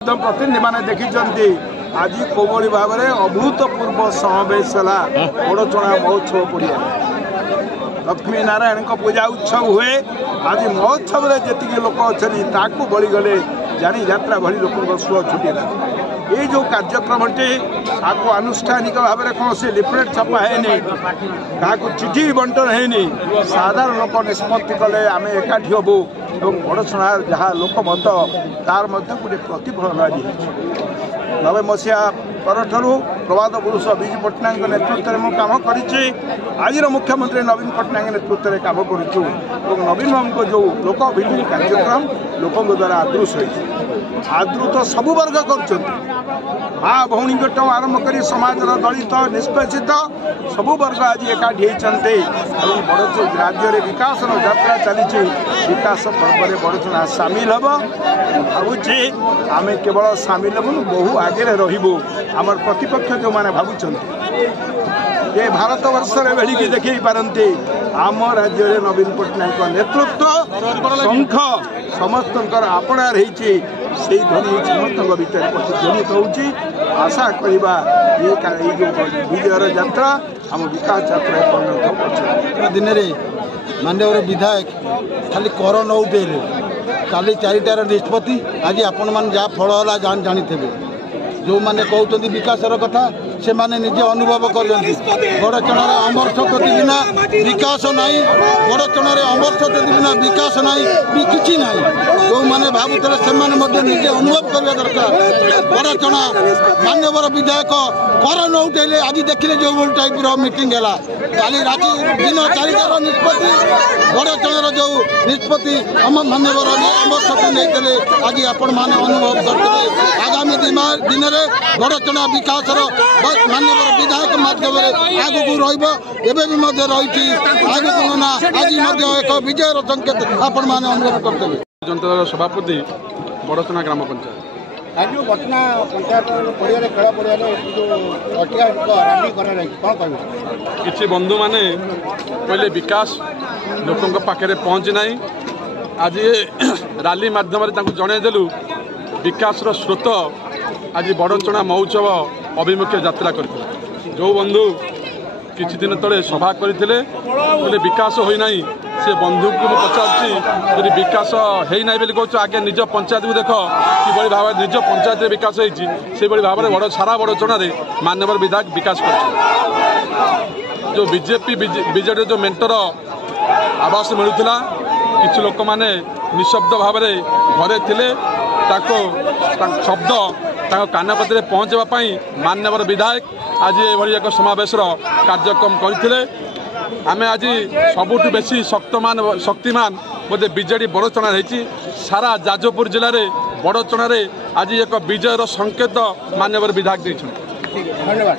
प्रतिनिधि मैंने देखी आज कोभली भाव में अभूतपूर्व समावेश है बड़चणा महोत्सव पड़िया लक्ष्मी नारायण पूजा उत्सव हुए आज महोत्सव जी लोक अच्छा बड़ीगले जानी यात्रा भली लोक सुख छुटेगा ये जो कार्यक्रम आपको आनुष्ठानिक भाव में कौन से लिफलेट छपा है क्या चिठी बंटन है साधारण लोक निष्पत्ति कले आम एकाठी हबू और बड़चणा जहाँ लोकमत तार गोटे प्रतिफलन आज 90 मसीहा परठू प्रभात पुरुष विजु पट्टनायक नेतृत्व में कम करी आज मुख्यमंत्री नवीन पट्टनायक नेतृत्व में कम करूँ और नवीन बाबू को जो लोक अभिमुखी कार्यक्रम लोकों द्वारा आदृश आदृत सबु वर्ग कर माँ भौणी आरंभ कर समाज दलित निष्पेषित सबु वर्ग आज एकाठी होती बड़ राज्य में विकास यात्रा चली विकास पर्व में बड़चणा सामिल हम भावुचे आम केवल सामिल हेबू बहु आगे रही आम प्रतिपक्ष जो मैंने भावुं ये भारत वर्ष में भेड़िकी देखी पारती आम राज्य में नवीन पट्टनायक नेतृत्व शंख समस्त आपणार होती ध्वनि समस्त भर प्रतिध्वनित हो आशा करवा ये जो विजयर यात्रा आम विकास यात्रा परिणत दिन में माननीय विधायक खाली कर न उठेले काली 4टार निष्पत्ति आज आपण मैंने जहाँ फल है जानी थे जो मैंने कहते विकासर कथा से माने निजे अनुभव कर बड़चणा अमर क्षति बिना विकास नाई बड़चणा अमर क्षति बिना विकास नाई भी किसी ना जो मैंने भावुले से निजे अनुभव करवा दरकार बड़चणा मान्यवर विधायक कर न उठेले आज देखिले जो भाई टाइप मीटिंग है काली राति दिन 4टार निष्पत्ति बड़चणार जो निष्पत्ति आम मान्यवर अमर क्षति नहीं आज आपण मैंने अनुभव करते आगामी दिन में बड़चणा विकास मान्यवर विधायक माध्यम आगे रही आगे ना आज एक विजयर संकेत आपण मैंने अनुभव करते जनता सभापति बड़चणा ग्राम पंचायत आज घटना पंचायत पड़िया खेल पड़िया किसी बंधु माने पहले विकास लोकों पाखे पहुँची ना आज रैली मध्यम जनईदेलु विकास स्रोत आज बड़चणा महोत्सव अभिमुखे यात्रा कर जो बंधु किछि दिन तले सभा करते विकास होना से बंधु को पचार विकास होना कहूँ आगे निज पंचायत को देख कि भाव निज पंचायत विकास होती भाव में सारा बड़चणा मान्यवर विधायक विकास कर जो बीजेपी बीजेडी जो मेंटर आवास मिलूला किसी लोक मैंने निशब्द भाव में घरे थे शब्द कानपति पहुँचापी मान्यवर विधायक आज ये एक समावेश कार्यक्रम करते आम आज सबुठ बेसी शक्तिमान बोधे बीजेडी बड़चणा होती सारा जाजपुर जिले में बड़चणा आज एक विजयर संकेत मान्यवर विधायक। धन्यवाद।